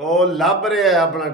ਉਹ ਲੱਭ ਰਿਹਾ ਆਪਣਾ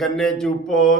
ਗੰਨੇ ਚੂਪੋ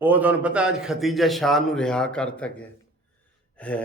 ਉਹ ਤੁਹਾਨੂੰ ਪਤਾ ਅੱਜ ਖਤੀਜਾ ਸ਼ਾਹ ਨੂੰ ਰਿਹਾ ਕਰਤਾ ਗਿਆ ਹੈ।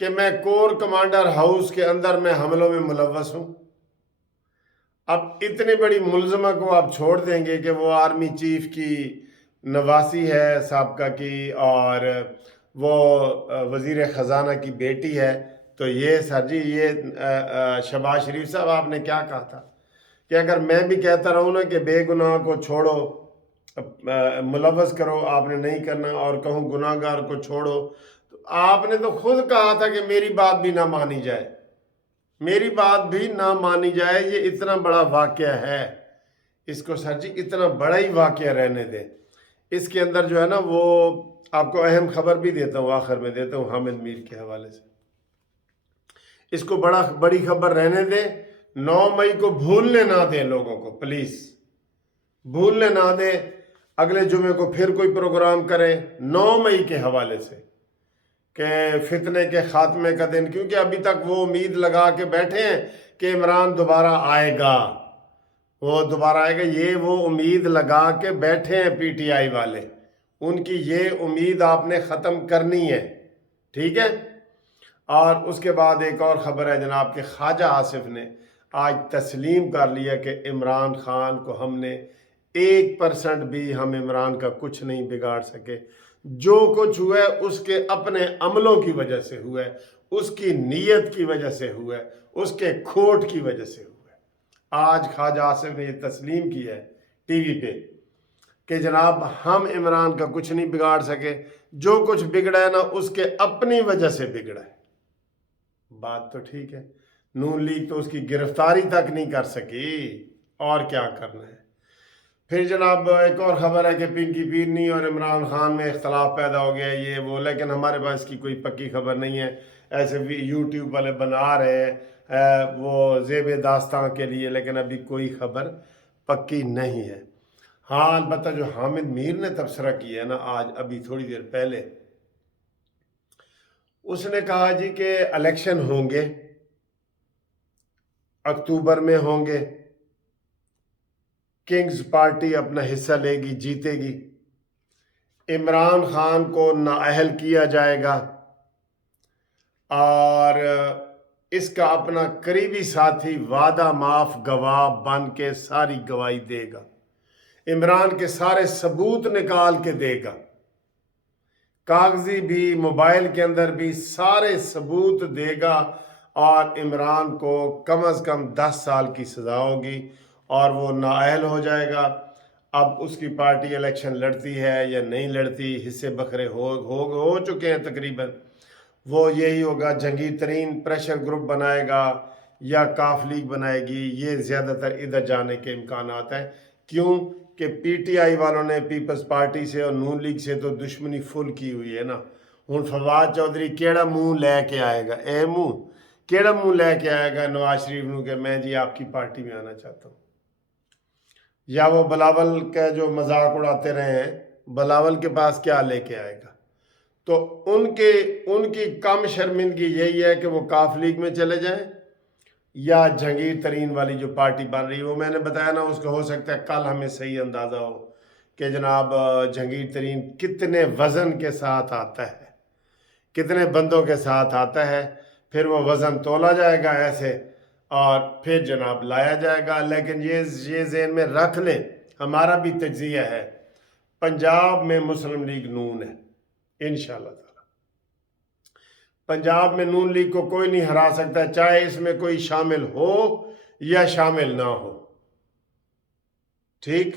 کہ میں کور کمانڈر ہاؤس کے اندر میں حملوں میں ملوث ہوں۔ اب اتنی بڑی ملزمہ کو آپ چھوڑ دیں گے کہ وہ آرمی چیف کی نواسی ہے سابقہ کی، اور وہ وزیر خزانہ کی بیٹی ہے، تو یہ سر جی یہ شہباز شریف صاحب آپ نے کیا کہا تھا کہ اگر میں بھی کہتا رہوں نا کہ بے گناہ کو چھوڑو، ملوث کرو، آپ نے نہیں کرنا، اور کہوں گناہ گار کو چھوڑو، تو آپ نے تو خود کہا تھا کہ میری بات بھی نہ مانی جائے، میری بات بھی نہ مانی جائے۔ یہ اتنا بڑا واقعہ ہے، اس کو سر جی اتنا بڑا ہی واقعہ رہنے دیں۔ اس کے اندر جو ہے نا وہ آپ کو اہم خبر بھی دیتا ہوں، آخر میں دیتا ہوں حامد میر کے حوالے سے۔ اس کو بڑی خبر رہنے دیں، 9 مئی کو بھولنے نہ دیں لوگوں کو، پلیز بھولنے نہ دیں۔ اگلے جمعے کو پھر کوئی پروگرام کریں 9 مئی کے حوالے سے کہ فتنے کے خاتمے کا دن، کیونکہ ابھی تک وہ امید لگا کے بیٹھے ہیں کہ عمران دوبارہ آئے گا، وہ دوبارہ آئے گا، یہ وہ امید لگا کے بیٹھے ہیں پی ٹی آئی والے، ان کی یہ امید آپ نے ختم کرنی ہے، ٹھیک ہے۔ اور اس کے بعد ایک اور خبر ہے جناب کہ خواجہ آصف نے آج تسلیم کر لیا کہ عمران خان کو ہم نے 1% بھی ہم عمران کا کچھ نہیں بگاڑ سکے، جو کچھ ہوا ہے اس کے اپنے عملوں کی وجہ سے ہوا ہے، اس کی نیت کی وجہ سے ہوا ہے، اس کے کھوٹ کی وجہ سے ہوا ہے۔ آج خواجہ آصف نے یہ تسلیم کیا ہے ٹی وی پہ کہ جناب ہم عمران کا کچھ نہیں بگاڑ سکے، جو کچھ بگڑا ہے نا اس کے اپنی وجہ سے بگڑا ہے۔ بات تو ٹھیک ہے، نون لیگ تو اس کی گرفتاری تک نہیں کر سکی، اور کیا کرنا ہے۔ پھر جناب ایک اور خبر ہے کہ پنکی پیرنی اور عمران خان میں اختلاف پیدا ہو گیا، یہ وہ، لیکن ہمارے پاس کی کوئی پکی خبر نہیں ہے، ایسے بھی یوٹیوب والے بنا رہے ہیں وہ زیب داستان کے لیے، لیکن ابھی کوئی خبر پکی نہیں ہے۔ ہاں البتہ جو حامد میر نے تبصرہ کیا ہے نا آج ابھی تھوڑی دیر پہلے، اس نے کہا جی کہ الیکشن ہوں گے، اکتوبر میں ہوں گے، کنگز پارٹی اپنا حصہ لے گی، جیتے گی، عمران خان کو نااہل کیا جائے گا، اور اس کا اپنا قریبی ساتھی وعدہ معاف گواہ بن کے ساری گواہی دے گا، عمران کے سارے ثبوت نکال کے دے گا، کاغذی بھی، موبائل کے اندر بھی سارے ثبوت دے گا، اور عمران کو کم از کم 10 سال کی سزا ہوگی اور وہ نااہل ہو جائے گا۔ اب اس کی پارٹی الیکشن لڑتی ہے یا نہیں لڑتی، حصے بکھرے ہو چکے ہیں تقریباً، وہ یہی ہوگا، جہانگیر ترین پریشر گروپ بنائے گا یا کاف لیگ بنائے گی، یہ زیادہ تر ادھر جانے کے امکانات ہیں۔ کیوں کہ پی ٹی آئی والوں نے پیپلز پارٹی سے اور نون لیگ سے تو دشمنی فل کی ہوئی ہے نا۔ ہن فواد چودھری کیڑا منہ لے کے آئے گا، کیڑا منہ لے کے آئے گا نواز شریف نو کہ میں جی آپ کی پارٹی میں آنا چاہتا ہوں، یا وہ بلاول کا جو مذاق اڑاتے رہے ہیں، بلاول کے پاس کیا لے کے آئے گا؟ تو ان کی کم شرمندگی یہی ہے کہ وہ کاف لیگ میں چلے جائیں یا جہانگیر ترین والی جو پارٹی بن رہی ہے، وہ میں نے بتایا نا، اس کو ہو سکتا ہے کل ہمیں صحیح اندازہ ہو کہ جناب جہانگیر ترین کتنے وزن کے ساتھ آتا ہے، کتنے بندوں کے ساتھ آتا ہے، پھر وہ وزن تولا جائے گا ایسے اور پھر جناب لایا جائے گا۔ لیکن یہ ذہن میں رکھ لیں، ہمارا بھی تجزیہ ہے، پنجاب میں مسلم لیگ نون ہے انشاءاللہ تعالی، پنجاب میں نون لیگ کو کوئی نہیں ہرا سکتا، چاہے اس میں کوئی شامل ہو یا شامل نہ ہو، ٹھیک۔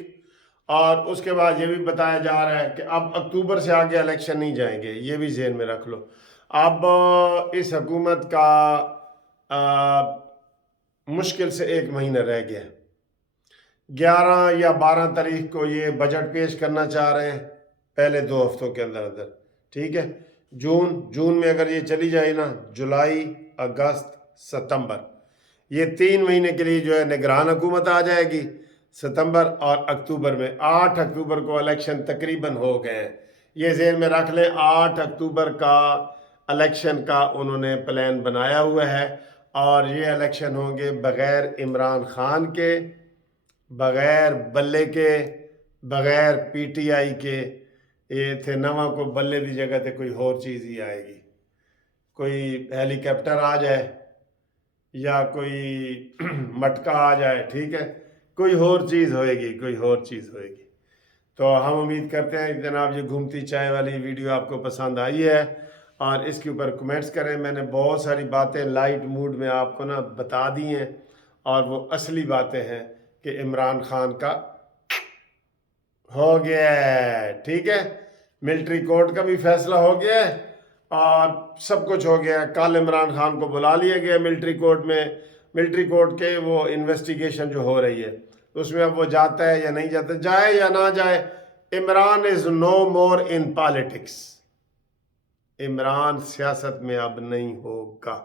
اور اس کے بعد یہ بھی بتایا جا رہا ہے کہ اب اکتوبر سے آگے الیکشن نہیں جائیں گے، یہ بھی ذہن میں رکھ لو۔ اب اس حکومت کا مشکل سے 1 مہینہ رہ گیا، 11 یا 12 تاریخ کو یہ بجٹ پیش کرنا چاہ رہے ہیں، پہلے 2 ہفتوں کے اندر اندر، ٹھیک ہے۔ جون میں اگر یہ چلی جائے نا، جولائی، اگست، ستمبر، یہ 3 مہینے کے لیے جو ہے نگران حکومت آ جائے گی، ستمبر اور اکتوبر میں۔ 8 اکتوبر کو الیکشن تقریباً ہو گئے ہیں، یہ ذہن میں رکھ لیں، 8 اکتوبر کا الیکشن کا انہوں نے پلان بنایا ہوا ہے، اور یہ الیکشن ہوں گے بغیر عمران خان کے، بغیر بلے کے، بغیر پی ٹی آئی کے، یہ تھے نواں کو بلے دی جگہ تے کوئی اور چیز ہی آئے گی، کوئی ہیلی کاپٹر آ جائے یا کوئی مٹکا آ جائے، ٹھیک ہے، کوئی اور چیز ہوئے گی، کوئی اور چیز ہوئے گی۔ تو ہم امید کرتے ہیں کہ جناب یہ گھومتی چائے والی ویڈیو آپ کو پسند آئی ہے، اور اس کے اوپر کمنٹس کریں۔ میں نے بہت ساری باتیں لائٹ موڈ میں آپ کو نا بتا دی ہیں، اور وہ اصلی باتیں ہیں کہ عمران خان کا ہو گیا ہے، ٹھیک ہے، ملٹری کورٹ کا بھی فیصلہ ہو گیا ہے اور سب کچھ ہو گیا ہے۔ کل عمران خان کو بلا لیا گیا ملٹری کورٹ میں، ملٹری کورٹ کے وہ انویسٹیگیشن جو ہو رہی ہے اس میں اب وہ جاتا ہے یا نہیں جاتا، جائے یا نہ جائے، عمران از نو مور ان پالیٹکس، عمران سیاست میں اب نہیں ہوگا۔